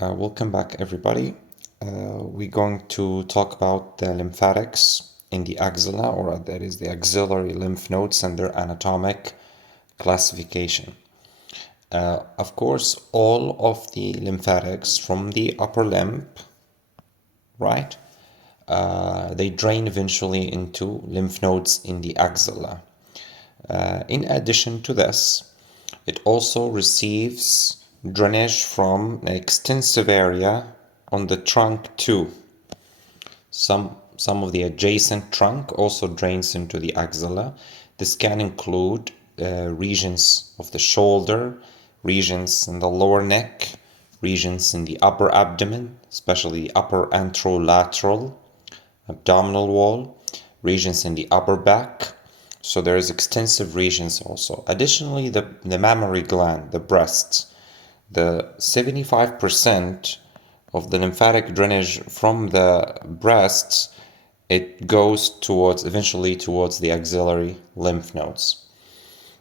Welcome back, everybody. We're going to talk about the lymphatics in the axilla, or that is the axillary lymph nodes and their anatomic classification. Of course, all of the lymphatics from the upper limb, right, they drain eventually into lymph nodes in the axilla. In addition to this, it also receives drainage from an extensive area on the trunk too. Some of the adjacent trunk also drains into the axilla. This can include regions of the shoulder, regions in the lower neck, regions in the upper abdomen, especially the upper anterolateral abdominal wall, regions in the upper back. So there is extensive regions also. Additionally, the mammary gland, the breasts, the 75% of the lymphatic drainage from the breasts, it goes eventually towards the axillary lymph nodes.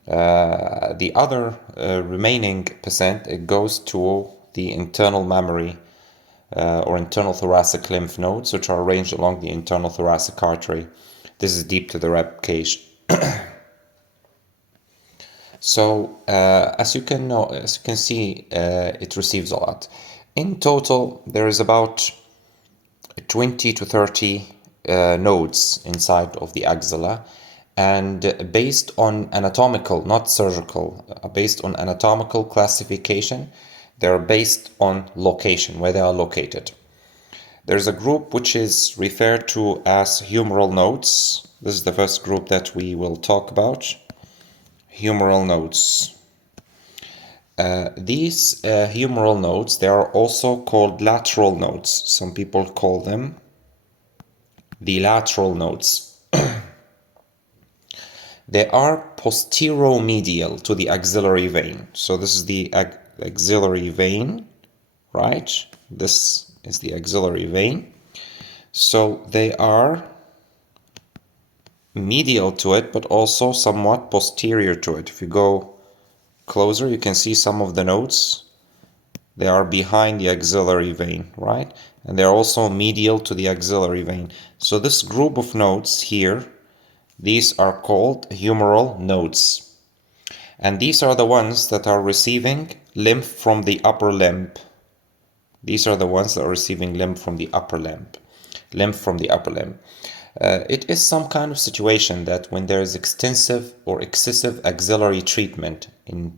The other remaining percent, it goes to the internal mammary or internal thoracic lymph nodes, which are arranged along the internal thoracic artery. This is deep to the rib cage. So as you can see, it receives a lot. In total, there is about 20 to 30 nodes inside of the axilla, and based on anatomical, not surgical, based on anatomical classification, they're based on location, where they are located. There's a group which is referred to as humeral nodes. This is the first group that we will talk about. Humeral nodes. These humeral nodes, they are also called lateral nodes. Some people call them the lateral nodes. They are posteromedial to the axillary vein. So this is the axillary vein, right? This is the axillary vein. So they are medial to it, but also somewhat posterior to it. If you go closer, you can see some of the nodes. They are behind the axillary vein, right? And they're also medial to the axillary vein. So this group of nodes here, these are called humeral nodes. And these are the ones that are receiving lymph from the upper limb. These are the ones that are receiving lymph from the upper limb. It is some kind of situation that when there is extensive or excessive axillary treatment in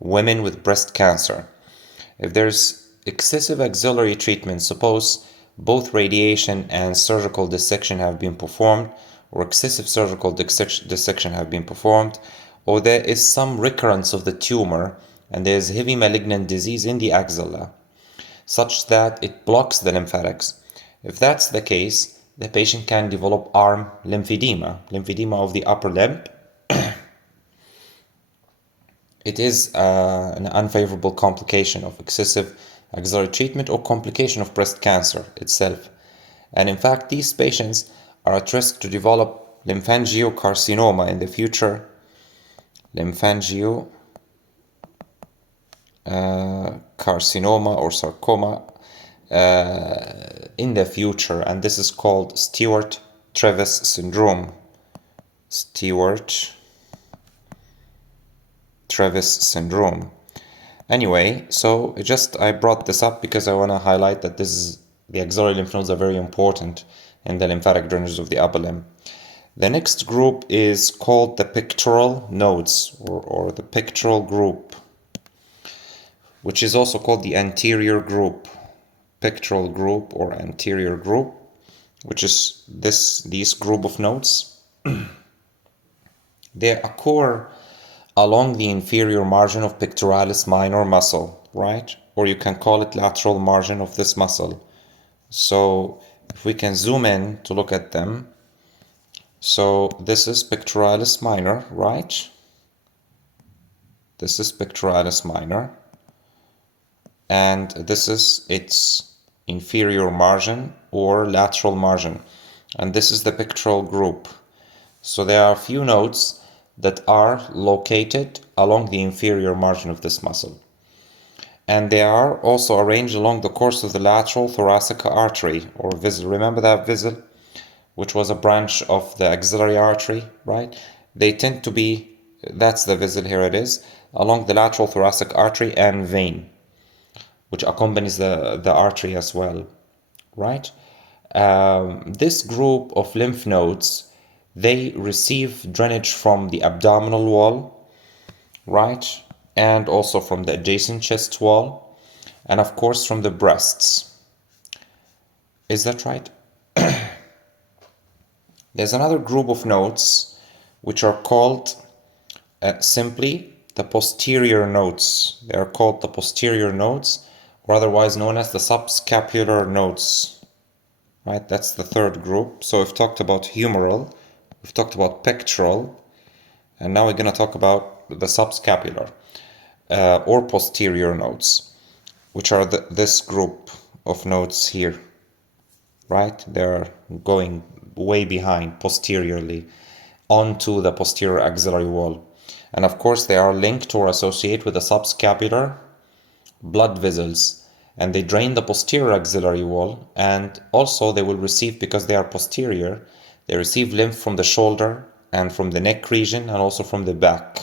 women with breast cancer, if there's excessive axillary treatment, suppose both radiation and surgical dissection have been performed, or excessive surgical dissection have been performed, or there is some recurrence of the tumor and there is heavy malignant disease in the axilla, such that it blocks the lymphatics. If that's the case, the patient can develop arm lymphedema of the upper limb. It is an unfavorable complication of excessive axillary treatment or complication of breast cancer itself. And in fact, these patients are at risk to develop lymphangiosarcoma in the future. Carcinoma or sarcoma in the future, and this is called Stewart-Travis syndrome. Stewart-Travis syndrome. Anyway, so I brought this up because I want to highlight that the axillary lymph nodes are very important in the lymphatic drainage of the upper limb. The next group is called the pectoral nodes, or the pectoral group, which is also called the anterior group. Pectoral group or anterior group, which is these group of nodes. They occur along the inferior margin of pectoralis minor muscle, right? Or you can call it lateral margin of this muscle. So if we can zoom in to look at them. So this is pectoralis minor, right? This is pectoralis minor. And this is its inferior margin or lateral margin. And this is the pectoral group. So there are a few nodes that are located along the inferior margin of this muscle. and they are also arranged along the course of the lateral thoracic artery or vessel. Remember that vessel, which was a branch of the axillary artery, right? They tend to be, that's the vessel, here it is, along the lateral thoracic artery and vein, which accompanies the artery as well, right? This group of lymph nodes, they receive drainage from the abdominal wall, right? And also from the adjacent chest wall, and of course from the breasts. Is that right? There's another group of nodes which are called simply the posterior nodes. They are called the posterior nodes, or otherwise known as the subscapular nodes. Right? That's the third group. So we've talked about humeral, we've talked about pectoral, and now we're going to talk about the subscapular or posterior nodes, which are this group of nodes here. Right? They're going way behind posteriorly onto the posterior axillary wall. And of course, they are linked or associated with the subscapular blood vessels, and they drain the posterior axillary wall. And also they will receive, because they are posterior, they receive lymph from the shoulder and from the neck region and also from the back.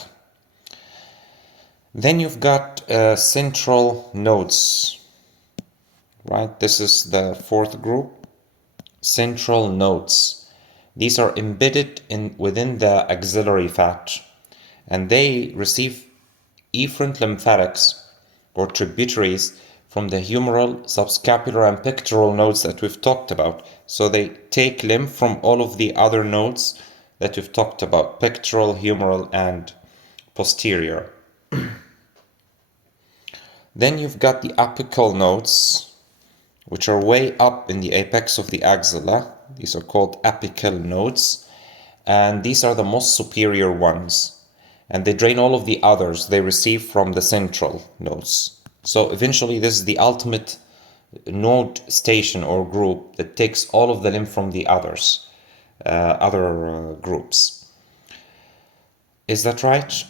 Then you've got central nodes, right? This is the fourth group. Central nodes. These are embedded within the axillary fat, and they receive efferent lymphatics or tributaries from the humeral, subscapular, and pectoral nodes that we've talked about. So they take lymph from all of the other nodes that we've talked about: pectoral, humeral, and posterior. Then you've got the apical nodes, which are way up in the apex of the axilla. These are called apical nodes, and these are the most superior ones, and they drain all of the others they receive from the central nodes. So eventually this is the ultimate node station or group that takes all of the lymph from the others, other groups. Is that right?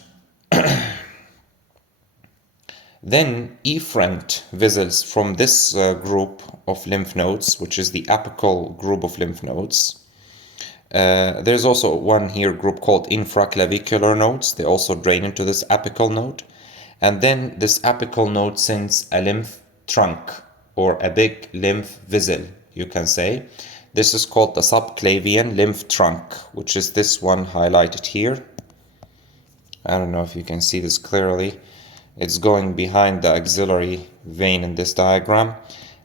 Then efferent vessels from this group of lymph nodes, which is the apical group of lymph nodes. There's also one here group called infraclavicular nodes. They also drain into this apical node. And then this apical node sends a lymph trunk, or a big lymph vessel, you can say. This is called the subclavian lymph trunk, which is this one highlighted here. I don't know if you can see this clearly. It's going behind the axillary vein in this diagram,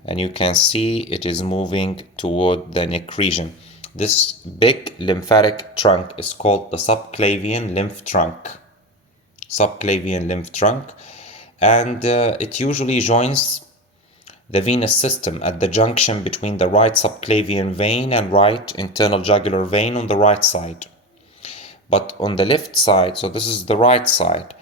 and you can see it is moving toward the neck region. This big lymphatic trunk is called the subclavian lymph trunk. Subclavian lymph trunk, and it usually joins the venous system at the junction between the right subclavian vein and right internal jugular vein on the right side. But on the left side, so this is the right side,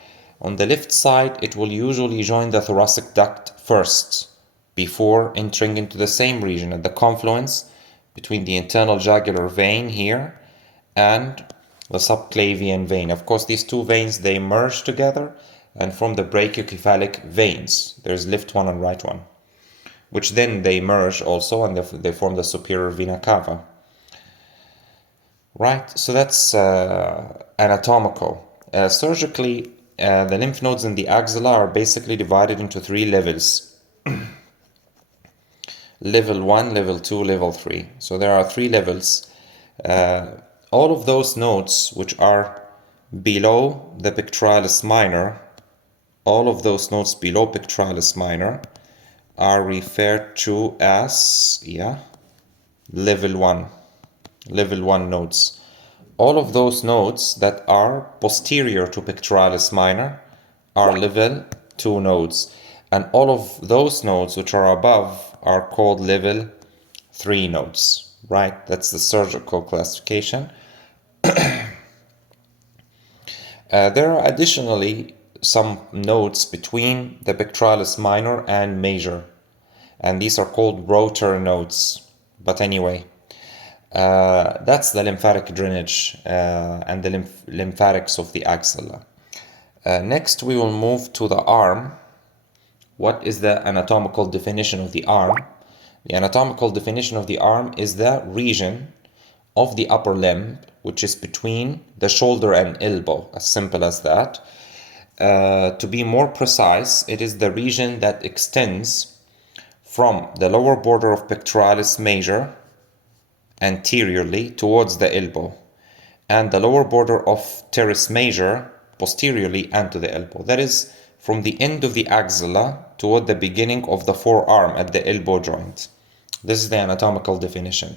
on the left side it will usually join the thoracic duct first before entering into the same region at the confluence between the internal jugular vein here and the subclavian vein. Of course, these two veins, they merge together and form the brachiocephalic veins. There's left one and right one, which then they merge also, and they form the superior vena cava. Right, so that's anatomical. Surgically, the lymph nodes in the axilla are basically divided into three levels. Level 1, level 2, level 3. So there are three levels. All of those nodes which are below the pectoralis minor, all of those nodes below pectoralis minor are referred to as level 1 nodes. All of those nodes that are posterior to pectoralis minor are level 2 nodes, and all of those nodes which are above are called level 3 nodes, right? That's the surgical classification. There are additionally some nodes between the pectoralis minor and major, and these are called rotor nodes. But anyway, that's the lymphatic drainage and the lymphatics of the axilla. Next, we will move to the arm, what is the anatomical definition of the arm? The anatomical definition of the arm is the region of the upper limb which is between the shoulder and elbow, as simple as that. To be more precise, it is the region that extends from the lower border of pectoralis major anteriorly towards the elbow, and the lower border of teres major posteriorly and to the elbow. That is from the end of the axilla toward the beginning of the forearm at the elbow joint. This is the anatomical definition.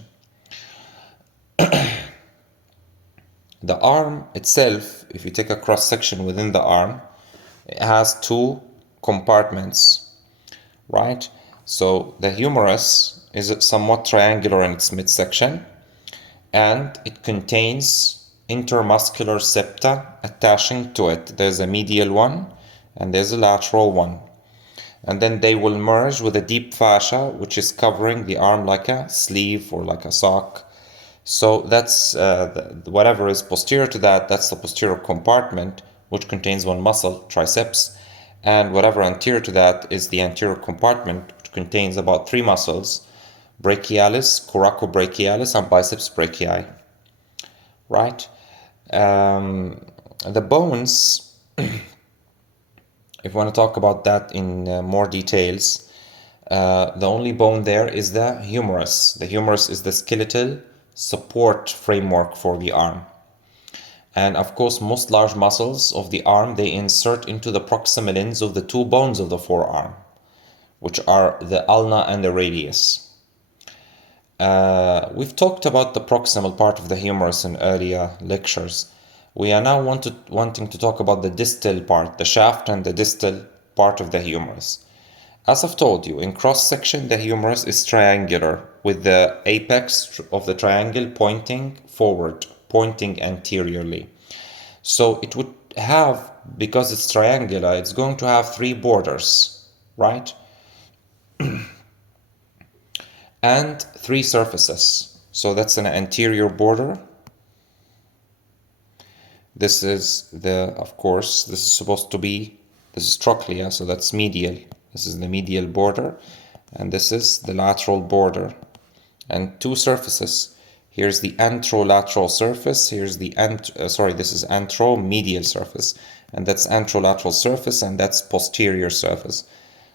The arm itself, if you take a cross section within the arm, it has two compartments, right? So the humerus is somewhat triangular in its midsection, and it contains intermuscular septa attaching to it. There's a medial one and there's a lateral one. And then they will merge with a deep fascia which is covering the arm like a sleeve or like a sock. So that's whatever is posterior to that, that's the posterior compartment, which contains one muscle, triceps, and whatever anterior to that is the anterior compartment, which contains about three muscles, brachialis, coracobrachialis, and biceps brachii. Right? The bones, if you want to talk about that in more details, the only bone there is the humerus. The humerus is the skeletal support framework for the arm. And of course, most large muscles of the arm, they insert into the proximal ends of the two bones of the forearm, which are the ulna and the radius. We've talked about the proximal part of the humerus in earlier lectures. We are now wanting to talk about the distal part, the shaft and the distal part of the humerus. As I've told you, in cross-section, the humerus is triangular, with the apex of the triangle pointing forward, pointing anteriorly. So it would have, because it's triangular, it's going to have three borders, right? And three surfaces. So that's an anterior border. This is of course, this is supposed to be, this is trochlea, so that's medial. This is the medial border, and this is the lateral border. And two surfaces. Here's the anterolateral surface. Here's the this is anteromedial surface, and that's anterolateral surface, and that's posterior surface.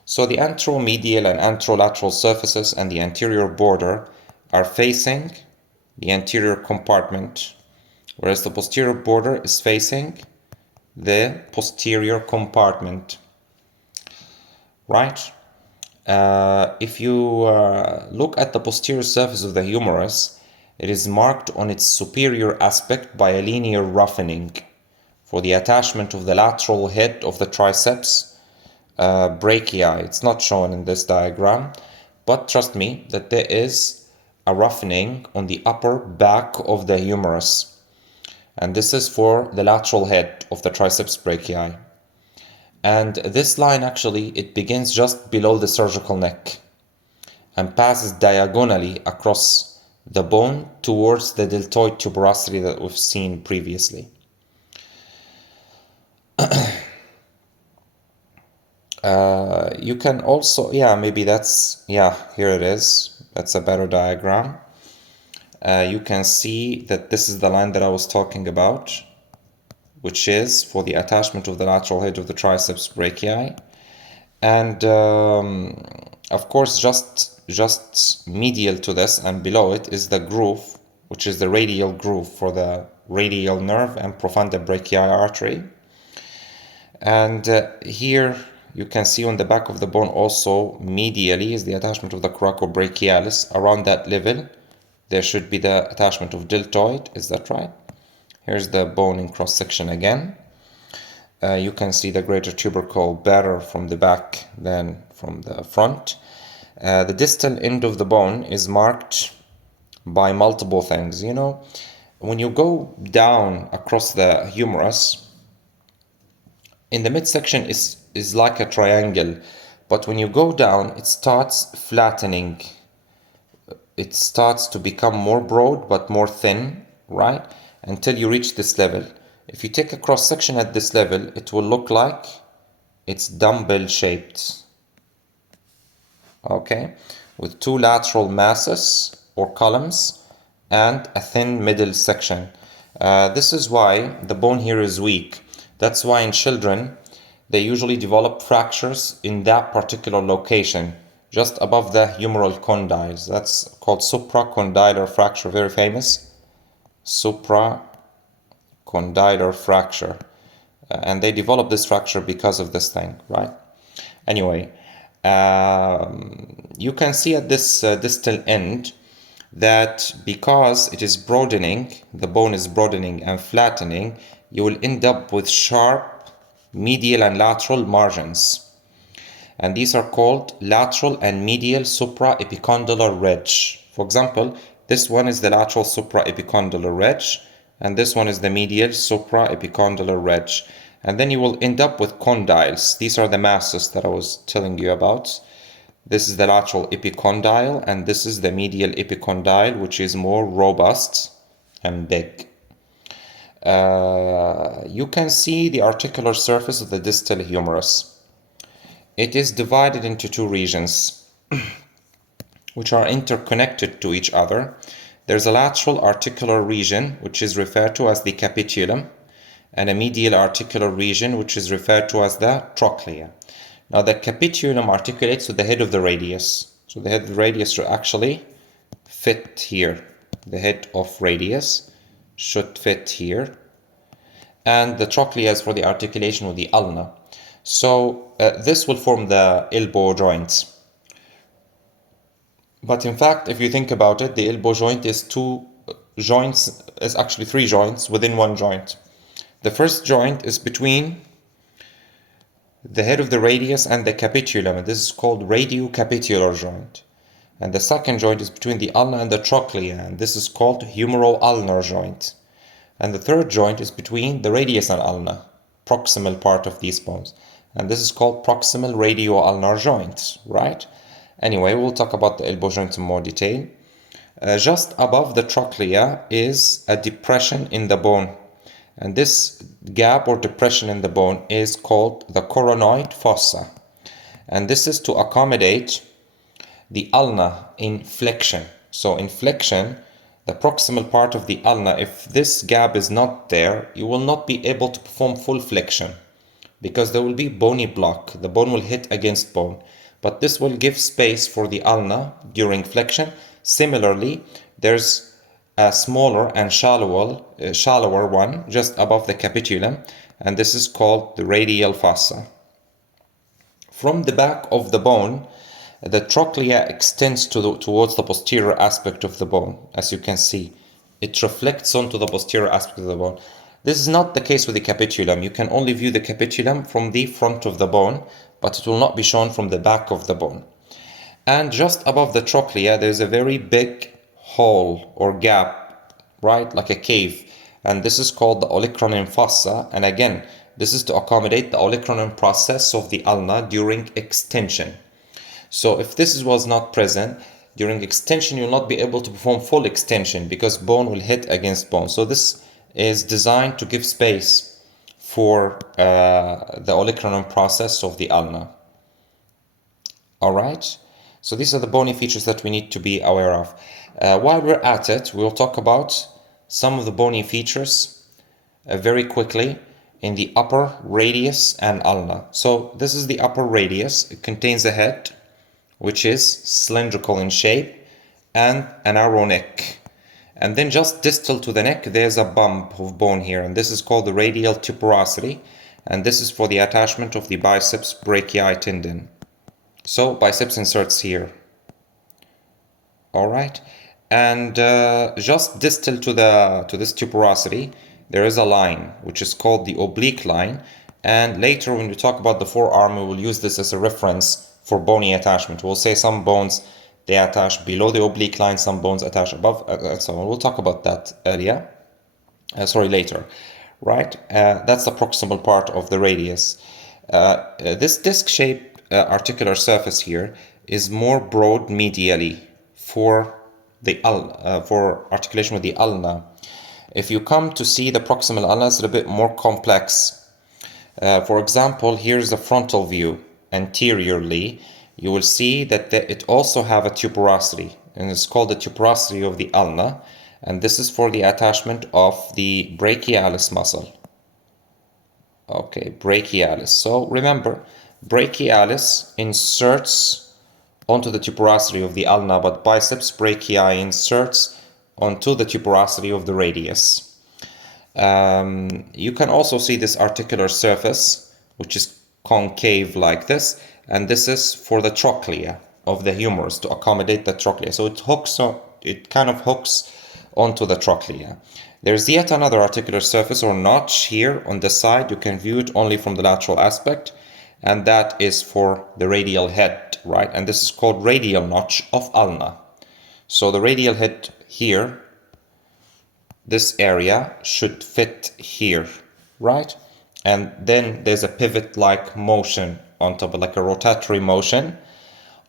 So the anteromedial and anterolateral surfaces and the anterior border are facing the anterior compartment, whereas the posterior border is facing the posterior compartment. Right? If you look at the posterior surface of the humerus, it is marked on its superior aspect by a linear roughening for the attachment of the lateral head of the triceps brachii. It's not shown in this diagram, but trust me that there is a roughening on the upper back of the humerus, and this is for the lateral head of the triceps brachii. And this line actually, it begins just below the surgical neck and passes diagonally across the bone towards the deltoid tuberosity that we've seen previously. You can also, maybe that's, here it is. That's a better diagram. You can see that this is the line that I was talking about, which is for the attachment of the lateral head of the triceps brachii. And of course, just medial to this and below it is the groove, which is the radial groove for the radial nerve and profunda brachii artery. And here you can see on the back of the bone also medially is the attachment of the coracobrachialis. Around that level, there should be the attachment of deltoid. Is that right? Here's the bone in cross-section again. You can see the greater tubercle better from the back than from the front. The distal end of the bone is marked by multiple things. You know, when you go down across the humerus, in the midsection is like a triangle, but when you go down, it starts flattening. It starts to become more broad but more thin, right? Until you reach this level. If you take a cross section at this level, it will look like it's dumbbell shaped. okay, with two lateral masses or columns and a thin middle section. This is why the bone here is weak. That's why in children, they usually develop fractures in that particular location, just above the humeral condyles. That's called supracondylar fracture, very famous. Supracondylar fracture. And they develop this fracture because of this thing, right? Anyway, you can see at this distal end that because it is broadening, the bone is broadening and flattening, you will end up with sharp medial and lateral margins. And these are called lateral and medial supraepicondylar ridge. For example, this one is the lateral supraepicondylar ridge, and this one is the medial supraepicondylar ridge. And then you will end up with condyles. These are the masses that I was telling you about. This is the lateral epicondyle, and this is the medial epicondyle, which is more robust and big. You can see the articular surface of the distal humerus. It is divided into two regions, which are interconnected to each other. There's a lateral articular region, which is referred to as the capitulum, and a medial articular region, which is referred to as the trochlea. Now, the capitulum articulates to the head of the radius. So the head of the radius should actually fit here. The head of radius should fit here. And the trochlea is for the articulation with the ulna. So this will form the elbow joint. But in fact, if you think about it, the elbow joint is actually three joints within one joint. The first joint is between the head of the radius and the capitulum, and this is called radiocapitular joint. And the second joint is between the ulna and the trochlea, and this is called humero-ulnar joint. And the third joint is between the radius and ulna, proximal part of these bones, and this is called proximal radio-ulnar joint, right? Anyway, we'll talk about the elbow joint in more detail. Just above the trochlea is a depression in the bone. And this gap or depression in the bone is called the coronoid fossa. And this is to accommodate the ulna in flexion. So in flexion, the proximal part of the ulna, if this gap is not there, you will not be able to perform full flexion because there will be bony block. The bone will hit against bone. But this will give space for the ulna during flexion. Similarly, there's a smaller and shallower one just above the capitulum, and this is called the radial fossa. From the back of the bone, the trochlea extends towards the posterior aspect of the bone. As you can see, it reflects onto the posterior aspect of the bone. This is not the case with the capitulum. You can only view the capitulum from the front of the bone, but it will not be shown from the back of the bone. And just above the trochlea, there's a very big hole or gap, right, like a cave, and this is called the olecranon fossa. And again, this is to accommodate the olecranon process of the ulna during extension. So if this was not present during extension, you'll not be able to perform full extension because bone will hit against bone. So this is designed to give space for the olecranon process of the ulna. All right. So these are the bony features that we need to be aware of. While we're at it, we'll talk about some of the bony features very quickly in the upper radius and ulna. So this is the upper radius. It contains a head, which is cylindrical in shape, and a narrow neck. And then just distal to the neck, there's a bump of bone here, and this is called the radial tuberosity, and this is for the attachment of the biceps brachii tendon. So biceps inserts here. All right, and just distal to this tuberosity, there is a line which is called the oblique line. And later, when we talk about the forearm, we will use this as a reference for bony attachment. We'll say some bones they attach below the oblique line, some bones attach above, and so on. We'll talk about that later. Right? That's the proximal part of the radius. This disc-shaped articular surface here is more broad medially for articulation with the ulna. If you come to see the proximal ulna, it's a bit more complex. For example, here's the frontal view. Anteriorly, you will see that it also have a tuberosity, and it's called the tuberosity of the ulna, and this is for the attachment of the brachialis muscle. Okay, brachialis. So remember, brachialis inserts onto the tuberosity of the ulna, but biceps brachii inserts onto the tuberosity of the radius. You can also see this articular surface, which is concave like this, and this is for the trochlea of the humerus to accommodate the trochlea. So it kind of hooks onto the trochlea. There's yet another articular surface or notch here on the side. You can view it only from the lateral aspect, and that is for the radial head, right? And this is called radial notch of ulna. So the radial head here, this area should fit here, right? And then there's a pivot-like motion on top, like a rotatory motion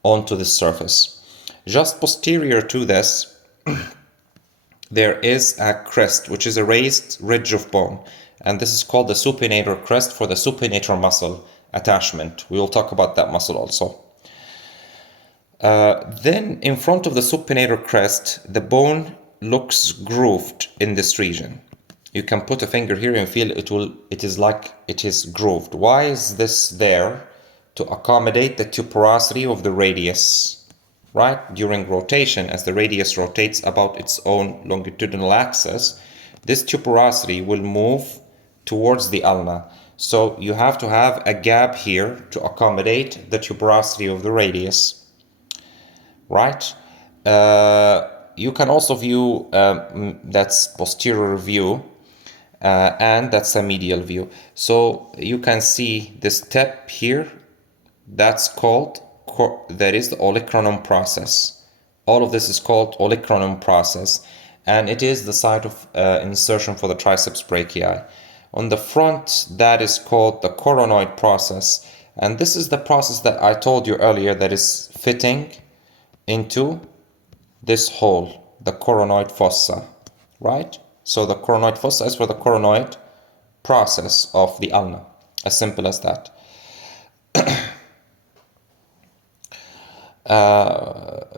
onto the surface. Just posterior to this, there is a crest, which is a raised ridge of bone. And this is called the supinator crest for the supinator muscle attachment. We will talk about that muscle also. Then in front of the supinator crest, the bone looks grooved in this region. You can put a finger here and feel it is like it is grooved. Why is this there? To accommodate the tuberosity of the radius. Right? During rotation, as the radius rotates about its own longitudinal axis, this tuberosity will move towards the ulna. So you have to have a gap here to accommodate the tuberosity of the radius. Right? You can also view, that's posterior view, and that's a medial view. So you can see this step here, that's called that is the olecranon process. All of this is called olecranon process, and it is the site of insertion for the triceps brachii. On the front, that is called the coronoid process, and this is the process that I told you earlier that is fitting into this hole, the coronoid fossa, right? So the coronoid fossa is for the coronoid process of the ulna, as simple as that.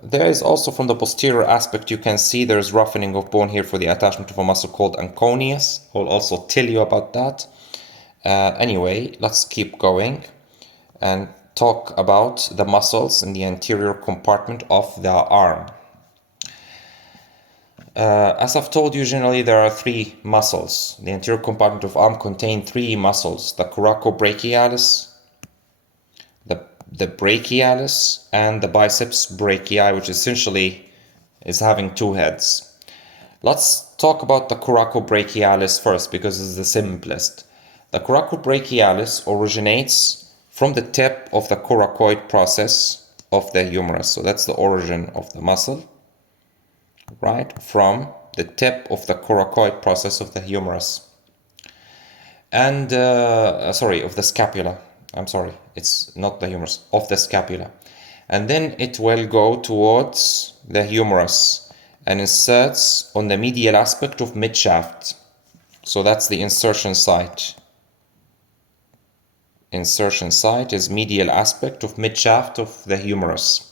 There is also from the posterior aspect, you can see there's roughening of bone here for the attachment of a muscle called anconeus. I'll also tell you about that. Anyway, let's keep going and talk about the muscles in the anterior compartment of the arm. As I've told you, generally there are three muscles. The anterior compartment of arm contains three muscles: the coracobrachialis, the brachialis, and the biceps brachii, which essentially is having two heads. Let's talk about the coracobrachialis first, because it's the simplest. The coracobrachialis originates from the tip of the coracoid process of the humerus. So that's the origin of the muscle, right? From the tip of the coracoid process of the humerus. And, of the scapula. I'm sorry, it's not the humerus, of the scapula. And then it will go towards the humerus and inserts on the medial aspect of midshaft. So that's the insertion site. Insertion site is medial aspect of midshaft of the humerus.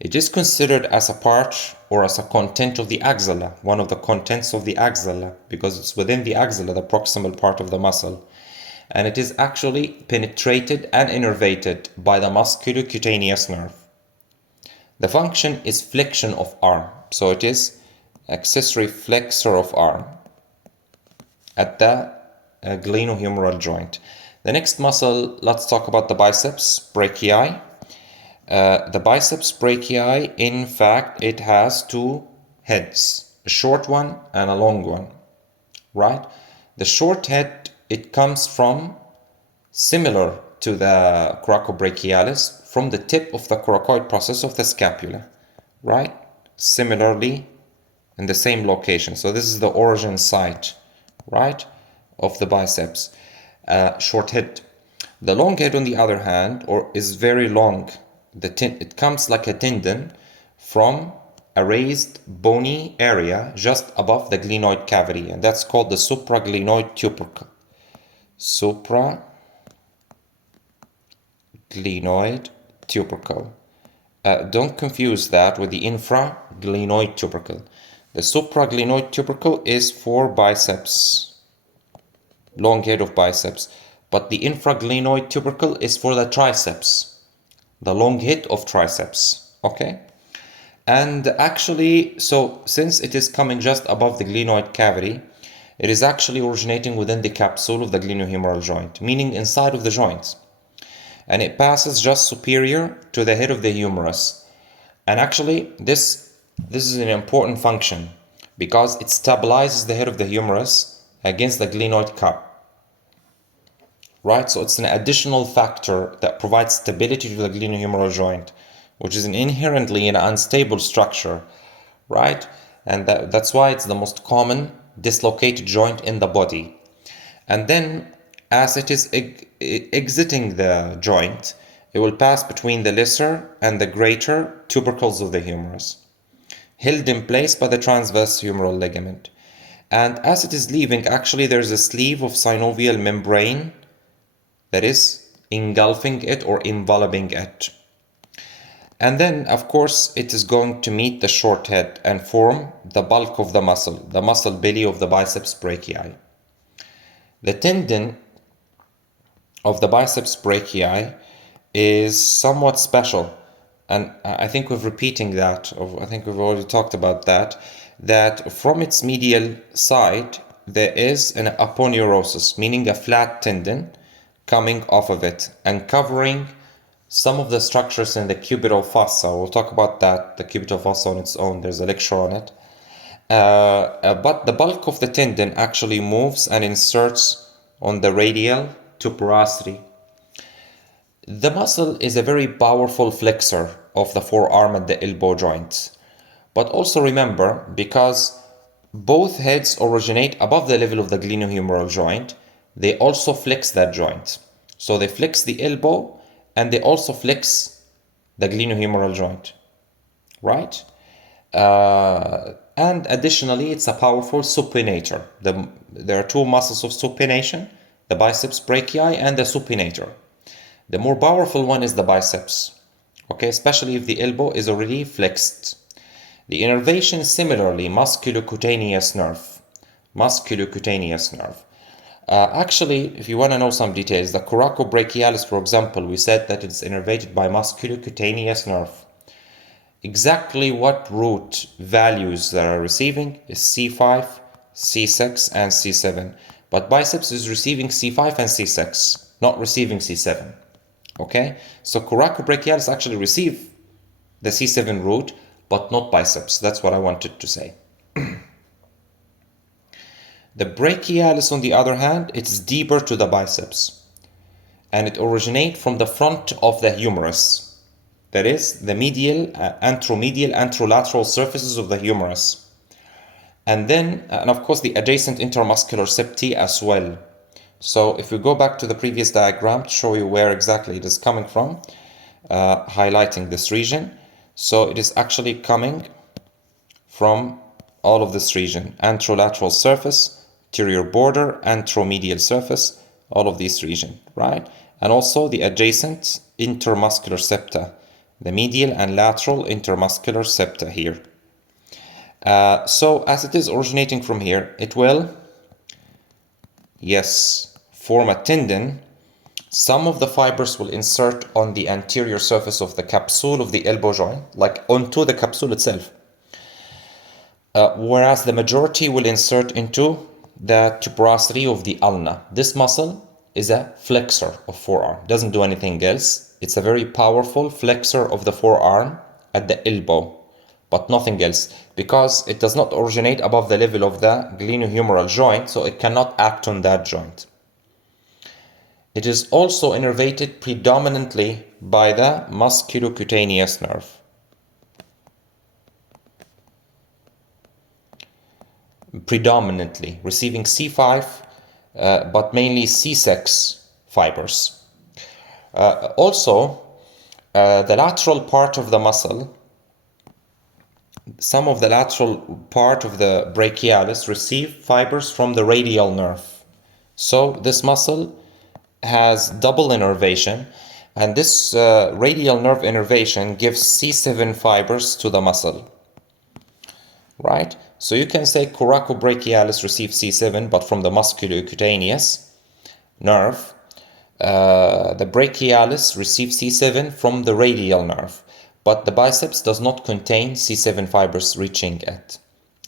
It is considered as a part or as a content of the axilla, one of the contents of the axilla, because it's within the axilla, the proximal part of the muscle. And it is actually penetrated and innervated by the musculocutaneous nerve. The function is flexion of arm, so it is accessory flexor of arm at the glenohumeral joint. The next muscle, let's talk about the biceps brachii. The biceps brachii, in fact, it has two heads, a short one and a long one, right? The short head, it comes from, similar to the coracobrachialis, from the tip of the coracoid process of the scapula, right? Similarly, in the same location. So this is the origin site, right, of the biceps. Short head. The long head, on the other hand, is very long. It comes like a tendon from a raised bony area just above the glenoid cavity, and that's called the supraglenoid tubercle. Supraglenoid glenoid tubercle. Don't confuse that with the infraglenoid tubercle. The supraglenoid tubercle is for biceps, long head of biceps, but the infraglenoid tubercle is for the triceps, the long head of triceps, okay? And actually, so since it is coming just above the glenoid cavity, it is actually originating within the capsule of the glenohumeral joint, meaning inside of the joint. And it passes just superior to the head of the humerus. And actually, this is an important function because it stabilizes the head of the humerus against the glenoid cup. Right? So it's an additional factor that provides stability to the glenohumeral joint, which is an inherently an unstable structure, right? And that's why it's the most common dislocated joint in the body. And then as it is exiting the joint, it will pass between the lesser and the greater tubercles of the humerus, held in place by the transverse humeral ligament. And as it is leaving, actually there's a sleeve of synovial membrane that is engulfing it or enveloping it. And then, of course, it is going to meet the short head and form the bulk of the muscle belly of the biceps brachii. The tendon of the biceps brachii is somewhat special. And I think we're repeating that, or I think we've already talked about that from its medial side, there is an aponeurosis, meaning a flat tendon coming off of it and covering some of the structures in the cubital fossa. We'll talk about that, the cubital fossa on its own. There's a lecture on it. But the bulk of the tendon actually moves and inserts on the radial tuberosity. The muscle is a very powerful flexor of the forearm at the elbow joint. But also remember, because both heads originate above the level of the glenohumeral joint, they also flex that joint. So they flex the elbow and they also flex the glenohumeral joint, right? And additionally, it's a powerful supinator. There are two muscles of supination, the biceps brachii and the supinator. The more powerful one is the biceps, okay, especially if the elbow is already flexed. The innervation, similarly, musculocutaneous nerve. Actually, if you want to know some details, the coracobrachialis, for example, we said that it's innervated by musculocutaneous nerve. Exactly what root values that are receiving is C5, C6, and C7. But biceps is receiving C5 and C6, not receiving C7. Okay? So coracobrachialis actually receive the C7 root, but not biceps. That's what I wanted to say. The brachialis, on the other hand, it's deeper to the biceps, and it originates from the front of the humerus. That is, the medial, anteromedial, anterolateral surfaces of the humerus. And then, and of course, the adjacent intermuscular septi as well. So if we go back to the previous diagram to show you where exactly it is coming from, highlighting this region. So it is actually coming from all of this region, anterolateral surface, anterior border, anteromedial surface, all of these region, right? And also the adjacent intermuscular septa, the medial and lateral intermuscular septa here. So as it is originating from here, it will, yes, form a tendon. Some of the fibers will insert on the anterior surface of the capsule of the elbow joint, like onto the capsule itself. Whereas the majority will insert into the tuberosity of the ulna. This muscle is a flexor of forearm, doesn't do anything else. It's a very powerful flexor of the forearm at the elbow, but nothing else, because it does not originate above the level of the glenohumeral joint, so it cannot act on that joint. It is also innervated predominantly by the musculocutaneous nerve. Predominantly receiving C5, but mainly C6 fibers. Also, the lateral part of the muscle, some of the lateral part of the brachialis receive fibers from the radial nerve. So this muscle has double innervation, And this radial nerve innervation gives C7 fibers to the muscle, right? So you can say coracobrachialis receives C7, but from the musculocutaneous nerve. The brachialis receives C7 from the radial nerve, but the biceps does not contain C7 fibers reaching it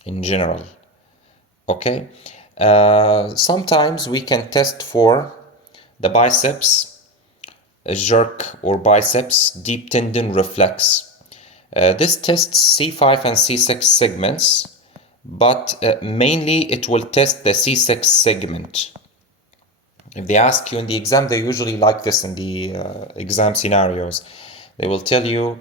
in general. Okay? Sometimes we can test for the biceps jerk or biceps deep tendon reflex. This tests C5 and C6 segments, but mainly it will test the C6 segment. If they ask you in the exam, they usually like this in the exam scenarios. They will tell you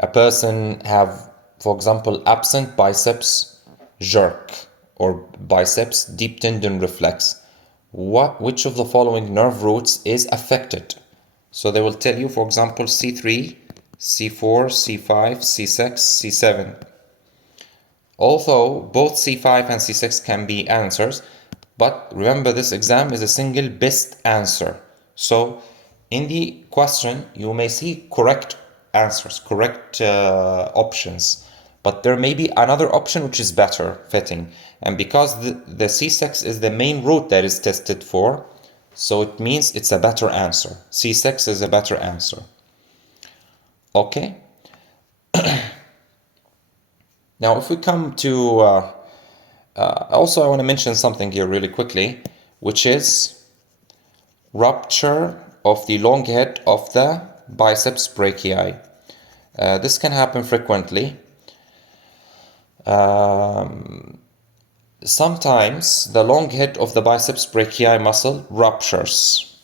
a person have, for example, absent biceps jerk or biceps deep tendon reflex. Which of the following nerve roots is affected? So they will tell you, for example, C3, C4, C5, C6, C7. Although both C5 and C6 can be answers, but remember this exam is a single best answer. So in the question, you may see correct answers, correct options, but there may be another option which is better fitting. And because the C6 is the main root that is tested for, so it means it's a better answer. C6 is a better answer. Okay. Now, if we come to, also I want to mention something here really quickly, which is rupture of the long head of the biceps brachii. This can happen frequently. Sometimes the long head of the biceps brachii muscle ruptures.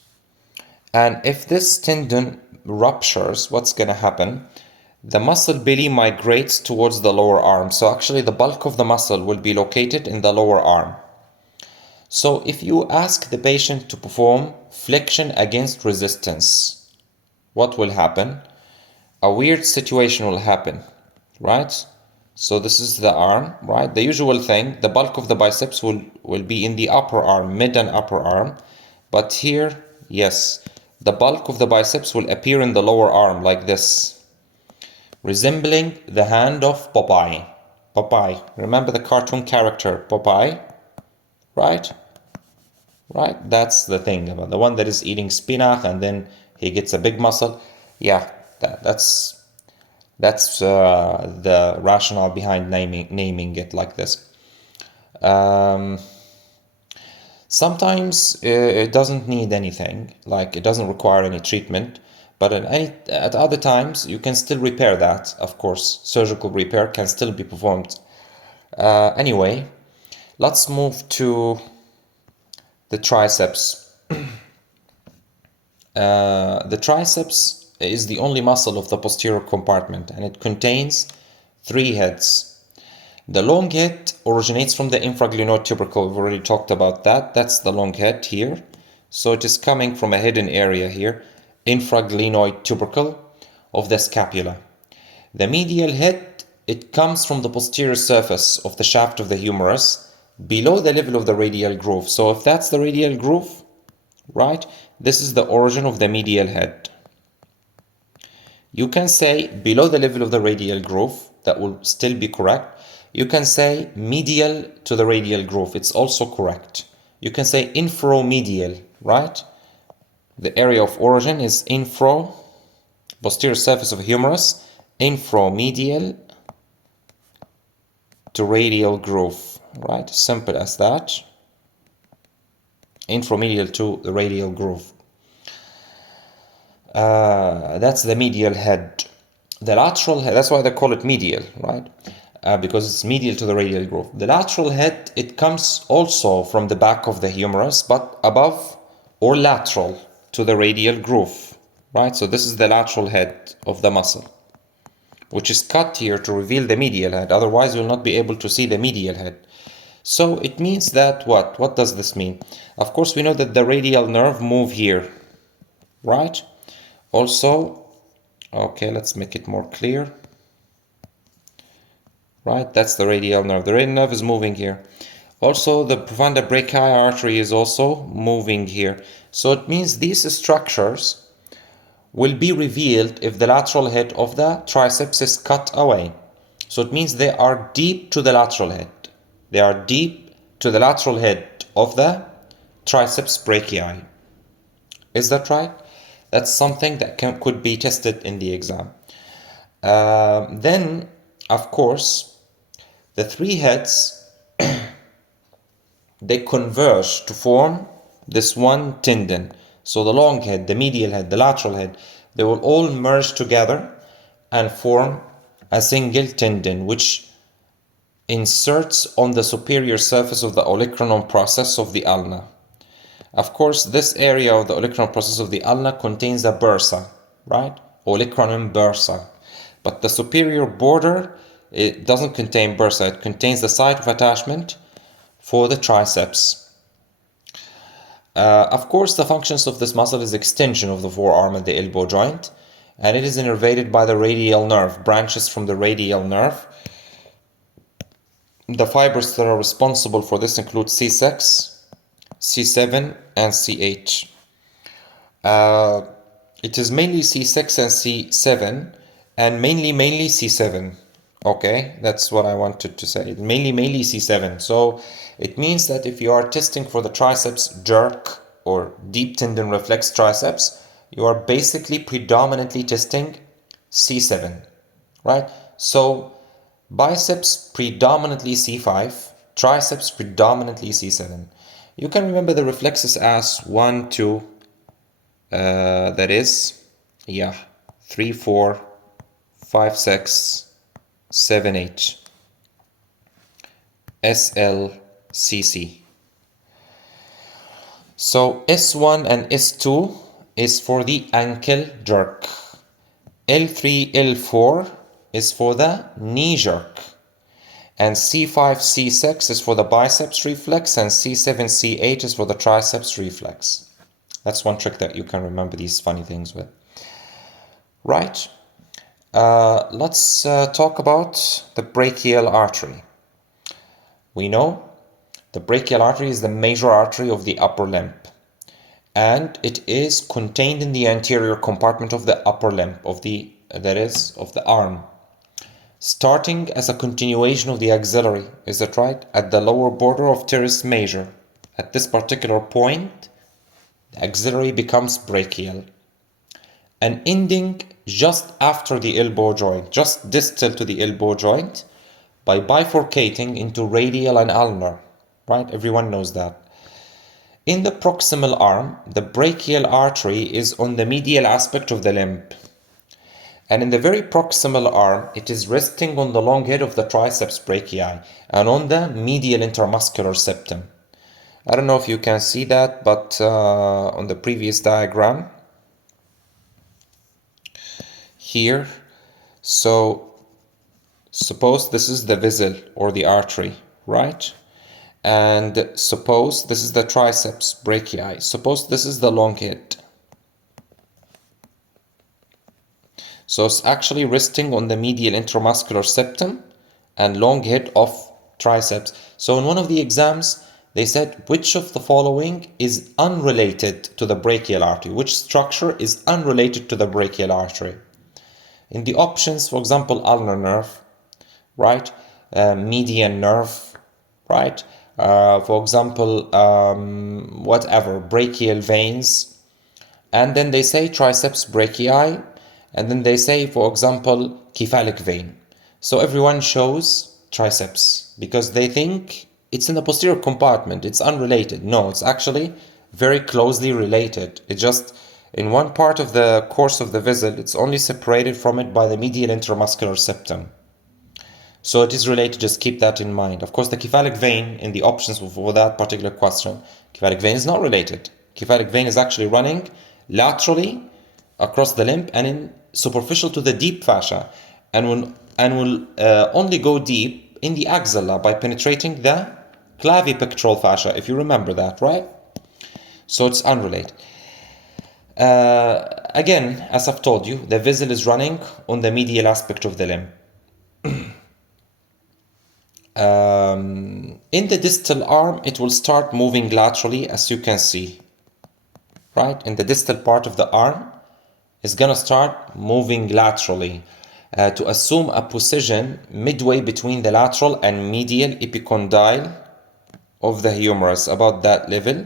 And if this tendon ruptures, what's going to happen? The muscle belly migrates towards the lower arm. So actually the bulk of the muscle will be located in the lower arm. So if you ask the patient to perform flexion against resistance, what will happen? A weird situation will happen, right? So this is the arm, right? The usual thing, the bulk of the biceps will be in the upper arm, mid and upper arm. But here, yes, the bulk of the biceps will appear in the lower arm like this, resembling the hand of Popeye. Popeye, remember the cartoon character Popeye, right? Right, that's the thing about the one that is eating spinach and then he gets a big muscle. Yeah, that's the rationale behind naming it like this. Sometimes it doesn't need anything, like it doesn't require any treatment, but at other times you can still repair that. Of course, surgical repair can still be performed. Anyway, let's move to the triceps. The triceps is the only muscle of the posterior compartment, and it contains 3 heads. The long head originates from the infraglenoid tubercle. We've already talked about that. That's the long head here. So it is coming from a hidden area here, infraglenoid tubercle of the scapula. The medial head, it comes from the posterior surface of the shaft of the humerus below the level of the radial groove. So if that's the radial groove, right, this is the origin of the medial head. You can say below the level of the radial groove, that will still be correct. You can say medial to the radial groove, it's also correct. You can say infromedial, right? The area of origin is posterior surface of humerus, infromedial to radial groove, right? Simple as that. Infromedial to the radial groove. That's the medial head. The lateral head, that's why they call it medial, right? Because it's medial to the radial groove. The lateral head, it comes also from the back of the humerus, but above or lateral to the radial groove, right? So this is the lateral head of the muscle, which is cut here to reveal the medial head. Otherwise, you'll not be able to see the medial head. So it means that what? What does this mean? Of course, we know that the radial nerve move here, right? Also, okay, let's make it more clear. Right, that's the radial nerve. The radial nerve is moving here. Also, the profunda brachii artery is also moving here. So it means these structures will be revealed if the lateral head of the triceps is cut away. So it means they are deep to the lateral head. They are deep to the lateral head of the triceps brachii. Is that right? That's something that could be tested in the exam. Then, of course, the three heads, they converge to form this one tendon. So the long head, the medial head, the lateral head, they will all merge together and form a single tendon, which inserts on the superior surface of the olecranon process of the ulna. Of course, this area of the olecranon process of the ulna contains a bursa, right? Olecranon bursa. But the superior border, it doesn't contain bursa. It contains the site of attachment for the triceps. Of course, the functions of this muscle is extension of the forearm and the elbow joint, and it is innervated by the radial nerve, branches from the radial nerve. The fibers that are responsible for this include C6, C7, and CH. It is mainly C6 and C7, and mainly C7. Okay, that's what I wanted to say. Mainly C7. So it means that if you are testing for the triceps jerk or deep tendon reflex triceps, you are basically predominantly testing C7, right? So biceps predominantly C5, triceps predominantly C7. You can remember the reflexes as 1, 2, that is, 3, 4, 5, 6, 7, 8. SLCC. So S1 and S2 is for the ankle jerk. L3, L4 is for the knee jerk. And C5, C6 is for the biceps reflex, and C7, C8 is for the triceps reflex. That's one trick that you can remember these funny things with. Right. Let's talk about the brachial artery. We know the brachial artery is the major artery of the upper limb, and it is contained in the anterior compartment of the upper limb of the arm, starting as a continuation of the axillary. Is that right? At the lower border of teres major. At this particular point, the axillary becomes brachial, and ending just after the elbow joint, just distal to the elbow joint, by bifurcating into radial and ulnar, right? Everyone knows that. In the proximal arm, the brachial artery is on the medial aspect of the limb. And in the very proximal arm, it is resting on the long head of the triceps brachii and on the medial intermuscular septum. I don't know if you can see that, but on the previous diagram here, so suppose this is the vessel or the artery, right? And suppose this is the triceps brachii. Suppose this is the long head. So it's actually resting on the medial intramuscular septum and long head of triceps. So in one of the exams, they said, which of the following is unrelated to the brachial artery? Which structure is unrelated to the brachial artery? In the options, for example, ulnar nerve, right? Median nerve, right? For example, whatever, brachial veins. And then they say triceps brachii. And then they say, for example, cephalic vein. So everyone shows triceps because they think it's in the posterior compartment. It's unrelated. No, it's actually very closely related. It just, in one part of the course of the vessel, it's only separated from it by the medial intramuscular septum. So it is related, just keep that in mind. Of course, the cephalic vein in the options for that particular question, cephalic vein is not related. Cephalic vein is actually running laterally across the limb and in superficial to the deep fascia, and will only go deep in the axilla by penetrating the clavipectoral fascia, if you remember that, right? So it's unrelated. Again, as I've told you, the vessel is running on the medial aspect of the limb. In the distal arm, it will start moving laterally, as you can see, right? In the distal part of the arm, is going to start moving laterally to assume a position midway between the lateral and medial epicondyle of the humerus, about that level,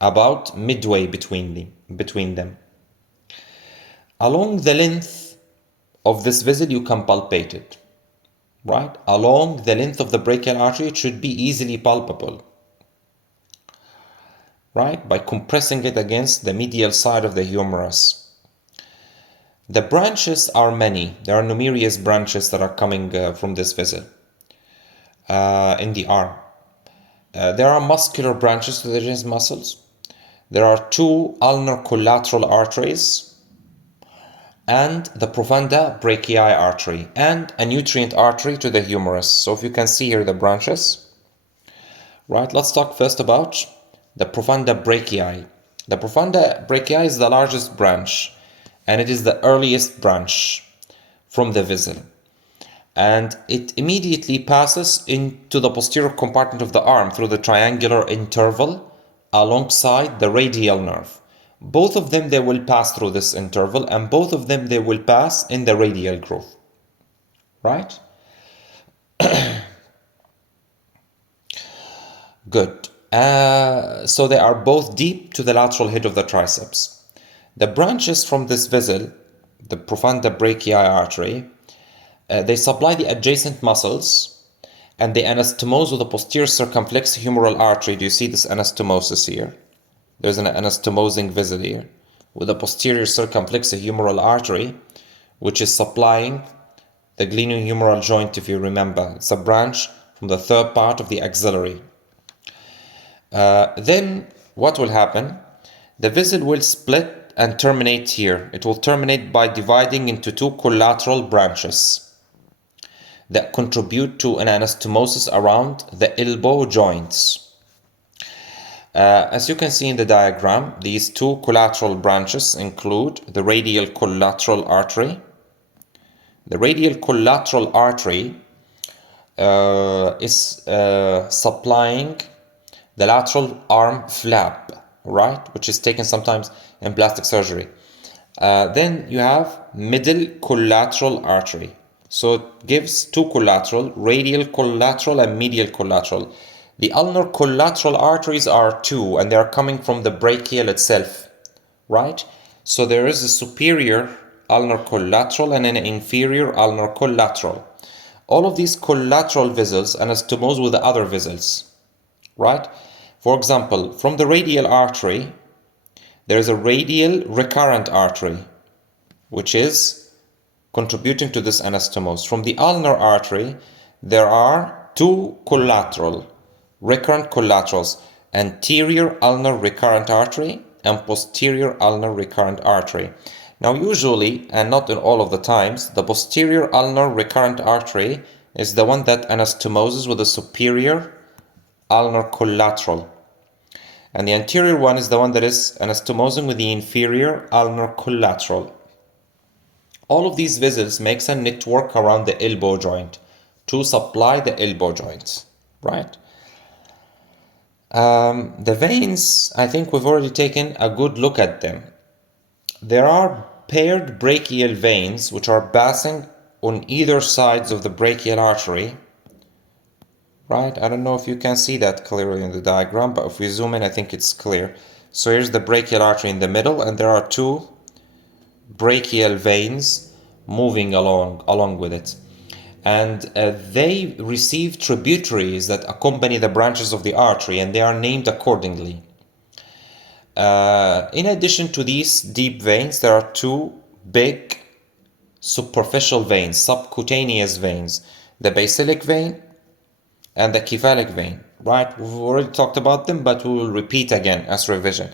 about midway between them. Along the length of this vessel, you can palpate it, right? Along the length of the brachial artery, it should be easily palpable, right? By compressing it against the medial side of the humerus. The branches are many. There are numerous branches that are coming from this vessel in the arm. There are muscular branches to the muscles. There are two ulnar collateral arteries and the profunda brachii artery and a nutrient artery to the humerus. So if you can see here the branches, right? Let's talk first about the profunda brachii. The profunda brachii is the largest branch and it is the earliest branch from the vessel. And it immediately passes into the posterior compartment of the arm through the triangular interval alongside the radial nerve. Both of them, they will pass through this interval, and both of them, they will pass in the radial groove, right? Good. So they are both deep to the lateral head of the triceps. The branches from this vessel, the profunda brachii artery, they supply the adjacent muscles and they anastomose with the posterior circumflex humeral artery. Do you see this anastomosis here? There's an anastomosing vessel here with the posterior circumflex humeral artery, which is supplying the glenohumeral joint, if you remember. It's a branch from the third part of the axillary. Then what will happen? The vessel will split and terminate here. It will terminate by dividing into two collateral branches that contribute to an anastomosis around the elbow joints. As you can see in the diagram, these two collateral branches include the radial collateral artery. The radial collateral artery is supplying the lateral arm flap, right? Which is taken sometimes in plastic surgery. Then you have middle collateral artery. So it gives two collateral, radial collateral and medial collateral. The ulnar collateral arteries are two, and they are coming from the brachial itself, right? So there is a superior ulnar collateral and an inferior ulnar collateral. All of these collateral vessels anastomose with the other vessels, right? For example, from the radial artery, there is a radial recurrent artery, which is contributing to this anastomosis. From the ulnar artery, there are two collateral, recurrent collaterals, anterior ulnar recurrent artery and posterior ulnar recurrent artery. Now usually, and not in all of the times, the posterior ulnar recurrent artery is the one that anastomoses with the superior ulnar collateral. And the anterior one is the one that is anastomosing with the inferior ulnar collateral. All of these vessels makes a network around the elbow joint to supply the elbow joints, right? The veins, I think we've already taken a good look at them. There are paired brachial veins which are passing on either sides of the brachial artery, right? I don't know if you can see that clearly in the diagram, but if we zoom in, I think it's clear. So here's the brachial artery in the middle, and there are two brachial veins moving along with it, and they receive tributaries that accompany the branches of the artery, and they are named accordingly. In addition to these deep veins, there are two big superficial veins, subcutaneous veins, the basilic vein and the cephalic vein, right? We've already talked about them, but we will repeat again as revision.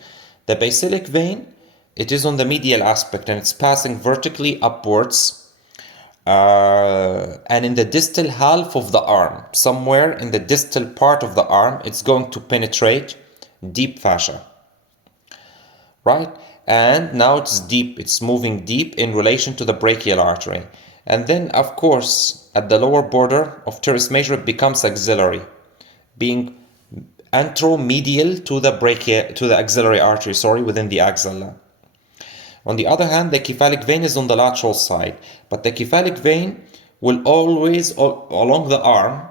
The basilic vein, it is on the medial aspect and it's passing vertically upwards and in the distal half of the arm, somewhere in the distal part of the arm, it's going to penetrate deep fascia, right? And now it's deep, it's moving deep in relation to the brachial artery. And then, of course, at the lower border of teres major, it becomes axillary, being anteromedial to the axillary artery, within the axilla. On the other hand, the cephalic vein is on the lateral side, but the cephalic vein will always, along the arm,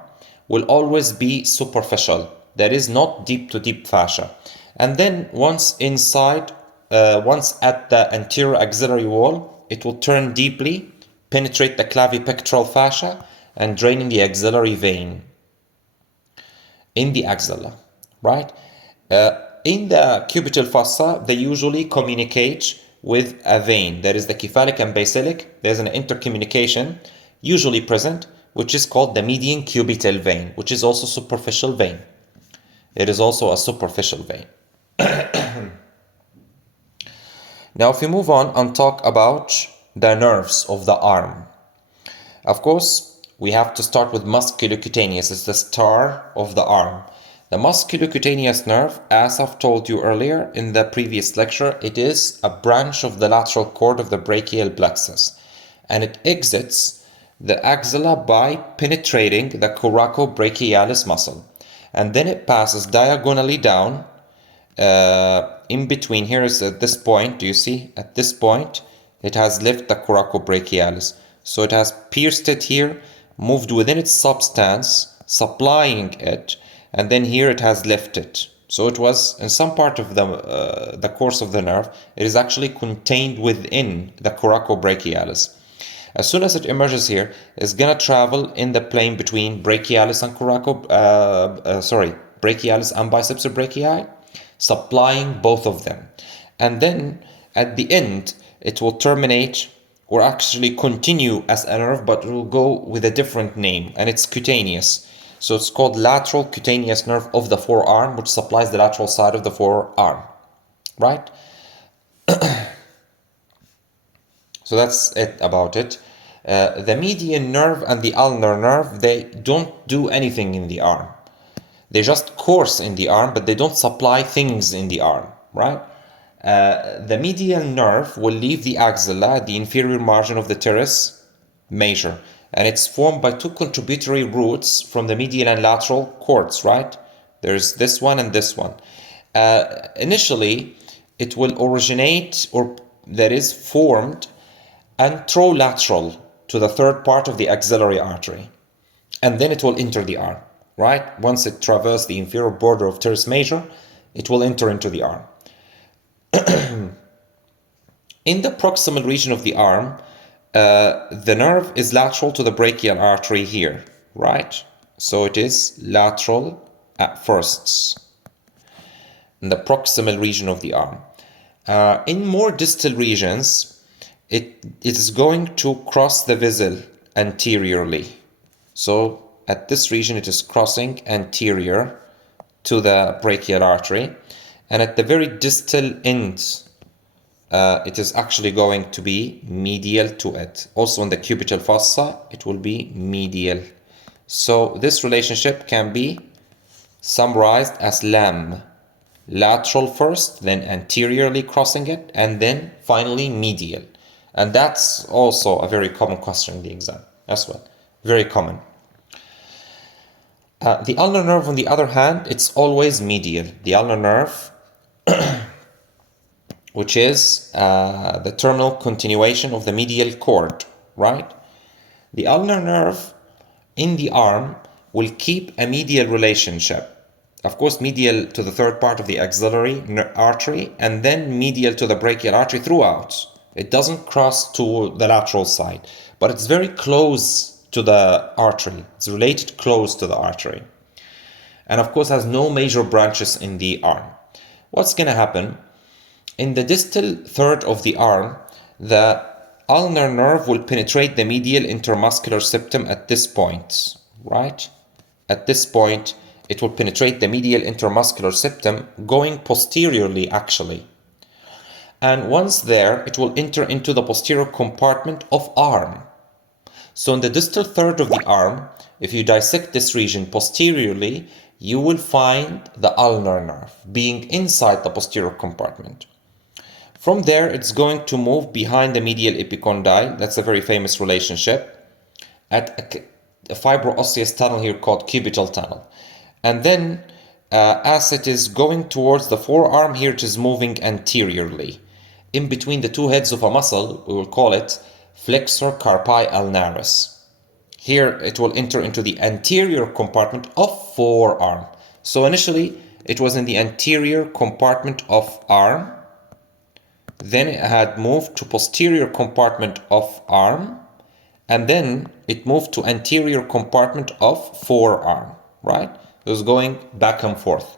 will always be superficial. There is not deep to deep fascia. And then once inside, once at the anterior axillary wall, it will turn deeply, penetrate the clavipectoral fascia, and drain in the axillary vein in the axilla, right? In the cubital fossa, they usually communicate with a vein. There is the cephalic and basilic. There's an intercommunication usually present, which is called the median cubital vein, which is also superficial vein. It is also a superficial vein. Now, if we move on and talk about the nerves of the arm, of course, we have to start with musculocutaneous. It's the star of the arm. The musculocutaneous nerve, as I've told you earlier in the previous lecture, it is a branch of the lateral cord of the brachial plexus, and it exits the axilla by penetrating the coracobrachialis muscle, and then it passes diagonally down in between. Here is at this point, do you see? At this point, it has left the coracobrachialis. So it has pierced it here, moved within its substance, supplying it, and then here it has left it. So it was in some part of the course of the nerve, it is actually contained within the coracobrachialis. As soon as it emerges here, it's gonna travel in the plane between brachialis and brachialis and biceps brachii, supplying both of them. And then at the end, it will terminate or actually continue as a nerve, but it will go with a different name, and it's cutaneous. So it's called lateral cutaneous nerve of the forearm, which supplies the lateral side of the forearm, right? So that's it about it. The median nerve and the ulnar nerve, they don't do anything in the arm. They just course in the arm, but they don't supply things in the arm, right? The medial nerve will leave the axilla at the inferior margin of the teres major, and it's formed by two contributory roots from the medial and lateral cords, right? There's this one and this one. Initially, it will originate, or that is formed, anterolateral to the third part of the axillary artery, and then it will enter the arm, right? Once it traverses the inferior border of teres major, it will enter into the arm. In the proximal region of the arm, the nerve is lateral to the brachial artery here, right? So it is lateral at first in the proximal region of the arm. In more distal regions, it is going to cross the vessel anteriorly. So at this region, it is crossing anterior to the brachial artery. And at the very distal end, it is actually going to be medial to it. Also in the cubital fossa, it will be medial. So this relationship can be summarized as LAM. Lateral first, then anteriorly crossing it, and then finally medial. And that's also a very common question in the exam as well. Very common. The ulnar nerve, on the other hand, it's always medial. The ulnar nerve, which is the terminal continuation of the medial cord, right? The ulnar nerve in the arm will keep a medial relationship. Of course, medial to the third part of the axillary artery, and then medial to the brachial artery throughout. It doesn't cross to the lateral side, but it's very close to the artery. It's related close to the artery. And of course, has no major branches in the arm. What's going to happen? In the distal third of the arm, the ulnar nerve will penetrate the medial intermuscular septum at this point, right? At this point, it will penetrate the medial intermuscular septum, going posteriorly actually. And once there, it will enter into the posterior compartment of arm. So in the distal third of the arm, if you dissect this region posteriorly, you will find the ulnar nerve being inside the posterior compartment. From there, it's going to move behind the medial epicondyle. That's a very famous relationship at a fibro-osseous tunnel here called cubital tunnel. And then as it is going towards the forearm, here it is moving anteriorly. in between the two heads of a muscle, we will call it flexor carpi ulnaris. Here it will enter into the anterior compartment of forearm. So initially it was in the anterior compartment of arm, then it had moved to posterior compartment of arm, and then it moved to anterior compartment of forearm, right? It was going back and forth.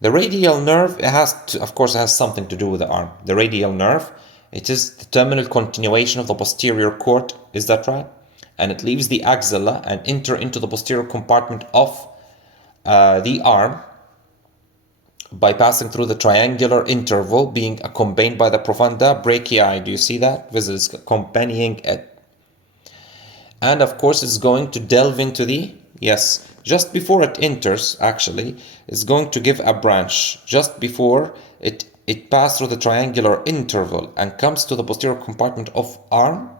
The radial nerve, of course, it has something to do with the arm. The radial nerve, it is the terminal continuation of the posterior cord, is that right? And it leaves the axilla and enter into the posterior compartment of the arm by passing through the triangular interval being accompanied by the profunda brachii. Do you see that? This is accompanying it. And of course it's going to delve into the, yes, just before it enters, actually, it's going to give a branch. Just before it passes through the triangular interval and comes to the posterior compartment of arm,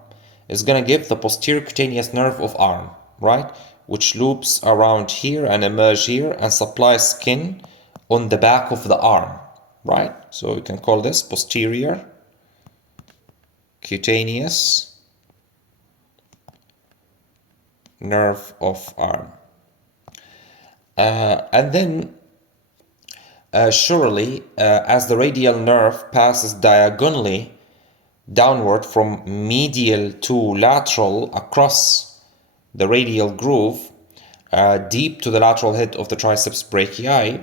it's going to give the posterior cutaneous nerve of arm, right? Which loops around here and emerge here and supplies skin on the back of the arm, right? So we can call this posterior cutaneous nerve of arm. And then surely as the radial nerve passes diagonally downward from medial to lateral across the radial groove deep to the lateral head of the triceps brachii,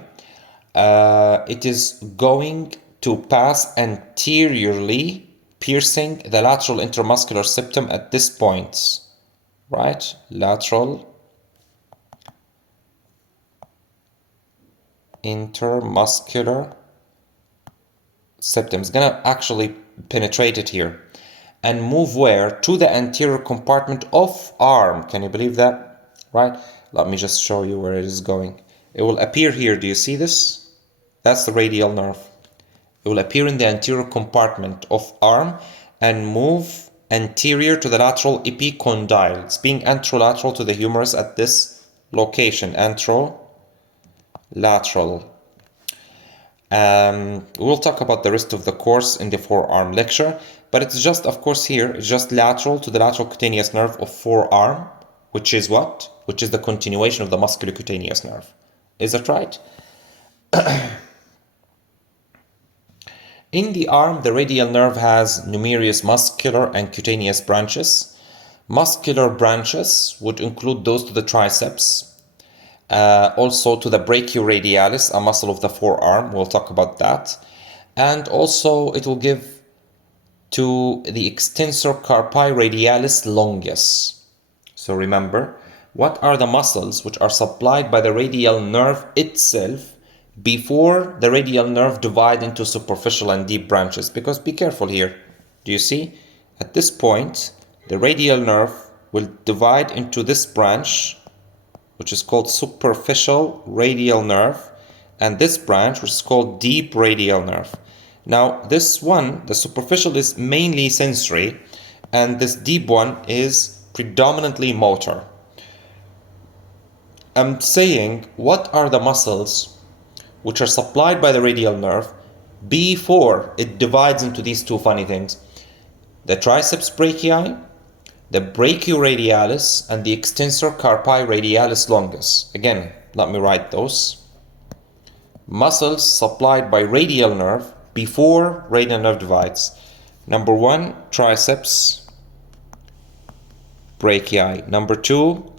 it is going to pass anteriorly, piercing the lateral intermuscular septum at this point, right? Lateral intermuscular septum is gonna actually penetrate it here and move where? To the anterior compartment of arm. Can you believe that? Right? Let me just show you where it is going. It will appear here. Do you see this? That's the radial nerve. It will appear in the anterior compartment of arm and move anterior to the lateral epicondyle. It's being anterolateral to the humerus at this location. Anterolateral. We'll talk about the rest of the course in the forearm lecture, but it's just, of course, here, it's just lateral to the lateral cutaneous nerve of forearm, which is what? Which is the continuation of the musculocutaneous nerve. Is that right? In the arm, the radial nerve has numerous muscular and cutaneous branches. Muscular branches would include those to the triceps, also to the brachioradialis, a muscle of the forearm. We'll talk about that. And also it will give to the extensor carpi radialis longus. So remember, what are the muscles which are supplied by the radial nerve itself before the radial nerve divide into superficial and deep branches? Because be careful here. Do you see? At this point, the radial nerve will divide into this branch, which is called superficial radial nerve, and this branch, which is called deep radial nerve. Now, this one, the superficial, is mainly sensory, and this deep one is predominantly motor. I'm saying, what are the muscles which are supplied by the radial nerve before it divides into these two funny things? The triceps brachii, the brachioradialis, and the extensor carpi radialis longus. Again, let me write those. Muscles supplied by radial nerve before radial nerve divides. Number 1, triceps brachii. Number 2,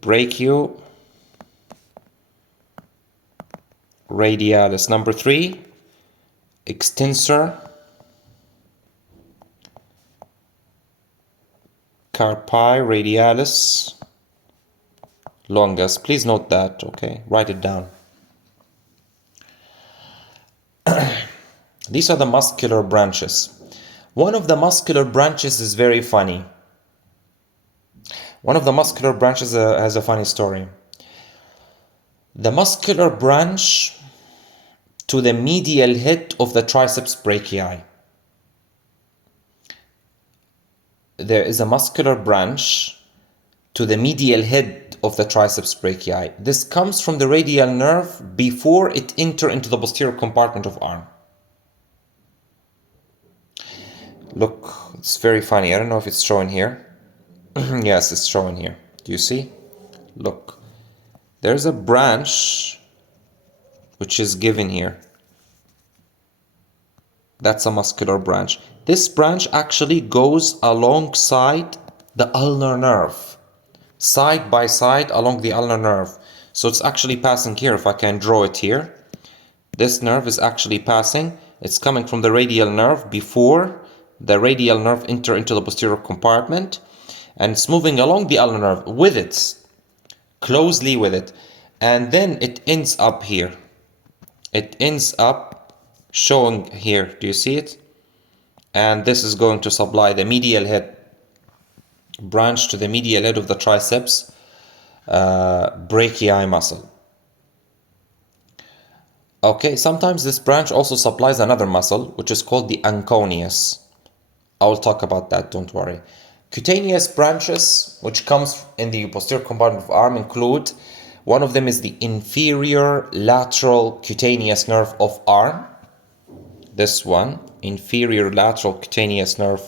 brachioradialis. Number 3, extensor carpi radialis longus. Please note that, okay? Write it down. These are the muscular branches. One of the muscular branches is very funny. One of the muscular branches has a funny story. The muscular branch to the medial head of the triceps brachii. There is a muscular branch to the medial head of the triceps brachii. This comes from the radial nerve before it enters into the posterior compartment of arm. Look, it's very funny. I don't know if it's showing here. Yes, it's showing here. Do you see? Look, there's a branch which is given here. That's a muscular branch. This branch actually goes alongside the ulnar nerve, side by side along the ulnar nerve. So it's actually passing here. If I can draw it here, this nerve is actually passing. It's coming from the radial nerve before the radial nerve enter into the posterior compartment, and it's moving along the ulnar nerve with it, closely with it, and then it ends up here. It ends up showing here. Do you see it? And this is going to supply the medial head branch to the medial head of the triceps brachii muscle. Okay, sometimes this branch also supplies another muscle, which is called the anconeus. I will talk about that, don't worry. Cutaneous branches, which comes in the posterior compartment of arm, include, one of them is the inferior lateral cutaneous nerve of arm. This one, inferior lateral cutaneous nerve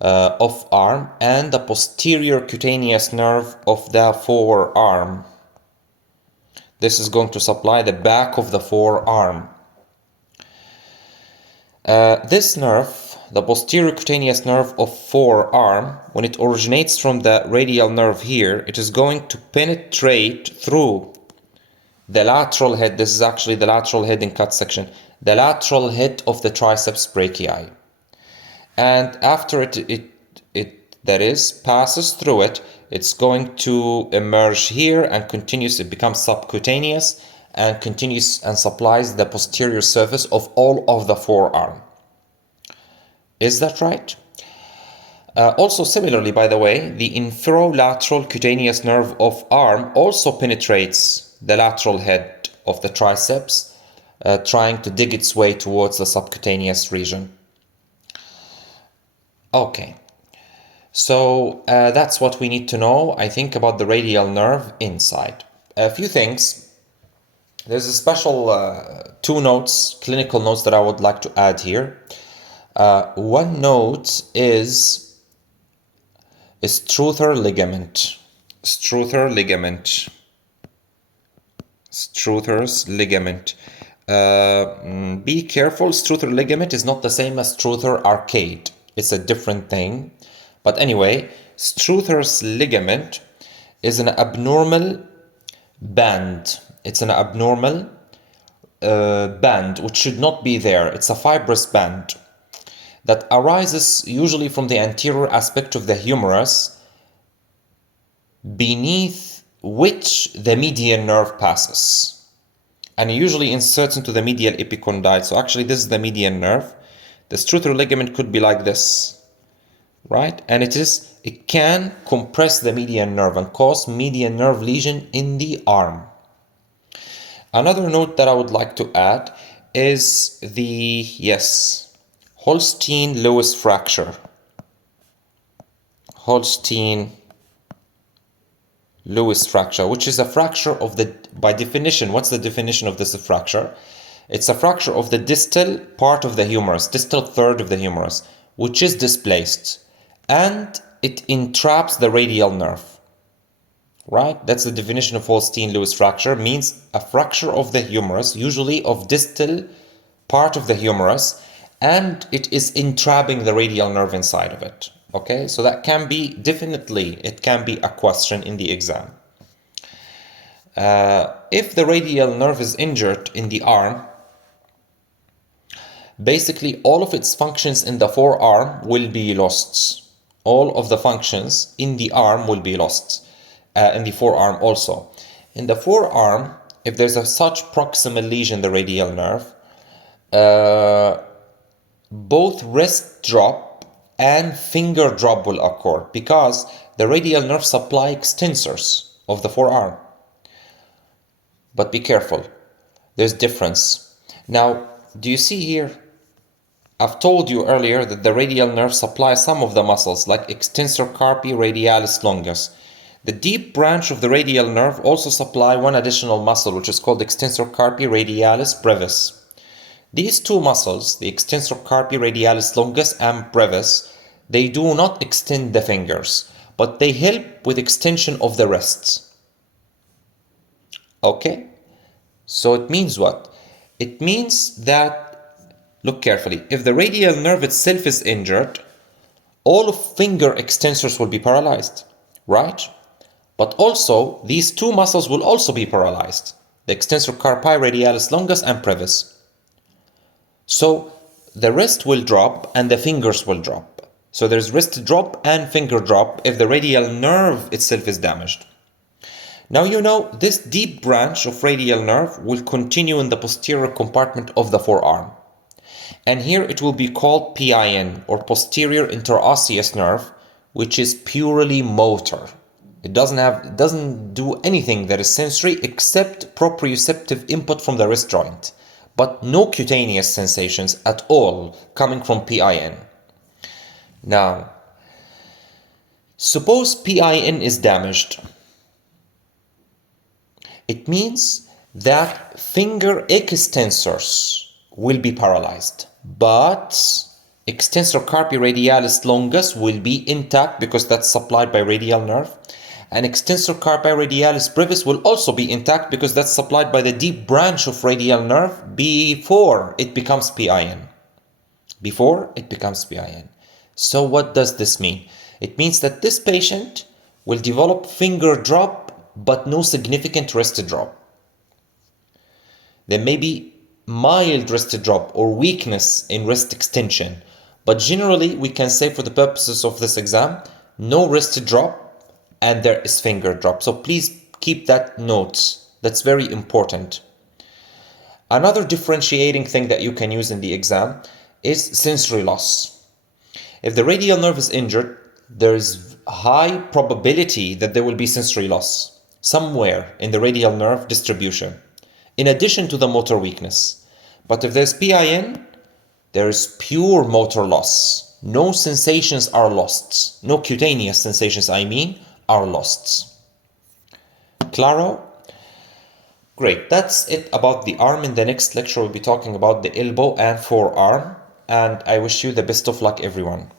of arm, and the posterior cutaneous nerve of the forearm. This is going to supply the back of the forearm. This nerve, the posterior cutaneous nerve of forearm, when it originates from the radial nerve here, it is going to penetrate through the lateral head. This is actually the lateral head in cut section. The lateral head of the triceps brachii. And after it passes through it, it's going to emerge here and continues. It becomes subcutaneous and continues and supplies the posterior surface of all of the forearm. Is that right? Also similarly, by the way, the inferolateral cutaneous nerve of arm also penetrates the lateral head of the triceps, trying to dig its way towards the subcutaneous region. Okay, so that's what we need to know, I think, about the radial nerve inside. A few things. There's a special two notes, clinical notes, that I would like to add here. One note is Struther ligament. Struther's ligament. Be careful, Struther ligament is not the same as Struther arcade. It's a different thing. But anyway, Struther's ligament is an abnormal band. It's an abnormal band which should not be there. It's a fibrous band that arises usually from the anterior aspect of the humerus, beneath which the median nerve passes, and usually inserts into the medial epicondyle. So actually this is the median nerve. The Struther ligament could be like this, right? And it can compress the median nerve and cause median nerve lesion in the arm. Another note that I would like to add is the, Holstein-Lewis fracture. Holstein-Lewis fracture, which is a fracture of the, by definition, what's the definition of this fracture? It's a fracture of the distal part of the humerus, distal third of the humerus, which is displaced, and it entraps the radial nerve. Right? That's the definition of Holstein-Lewis fracture. Means a fracture of the humerus, usually of distal part of the humerus, and it is entrapping the radial nerve inside of it. Okay, so that can be, definitely, it can be a question in the exam. If the radial nerve is injured in the arm, basically all of its functions in the forearm will be lost. All of the functions in the arm will be lost. In the forearm also. In the forearm, if there's a such proximal lesion, the radial nerve, both wrist drop and finger drop will occur because the radial nerve supply extensors of the forearm. But be careful, there's difference. Now, do you see here? I've told you earlier that the radial nerve supplies some of the muscles like extensor carpi radialis longus. The deep branch of the radial nerve also supply one additional muscle, which is called extensor carpi radialis brevis. These two muscles, the extensor carpi radialis longus and brevis, they do not extend the fingers, but they help with extension of the wrists. Okay? So it means what? It means that, look carefully, if the radial nerve itself is injured, all of finger extensors will be paralyzed, right? But also, these two muscles will also be paralyzed, the extensor carpi radialis longus and brevis. So the wrist will drop and the fingers will drop. So there's wrist drop and finger drop if the radial nerve itself is damaged. Now you know this deep branch of radial nerve will continue in the posterior compartment of the forearm. And here it will be called PIN, or posterior interosseous nerve, which is purely motor. It doesn't do anything that is sensory except proprioceptive input from the wrist joint, but no cutaneous sensations at all coming from PIN. Now, suppose PIN is damaged. It means that finger extensors will be paralyzed, but extensor carpi radialis longus will be intact because that's supplied by radial nerve, and extensor carpi radialis brevis will also be intact because that's supplied by the deep branch of radial nerve before it becomes PIN. Before it becomes PIN. So what does this mean? It means that this patient will develop finger drop but no significant wrist drop. There may be mild wrist drop or weakness in wrist extension, but generally we can say for the purposes of this exam, no wrist drop and there is finger drop. So please keep that note. That's very important. Another differentiating thing that you can use in the exam is sensory loss. If the radial nerve is injured, there is high probability that there will be sensory loss somewhere in the radial nerve distribution, in addition to the motor weakness. But if there's PIN, there is pure motor loss. No sensations are lost. No cutaneous sensations, are lost. Claro? Great, that's it about the arm. In the next lecture, we'll be talking about the elbow and forearm. And I wish you the best of luck, everyone.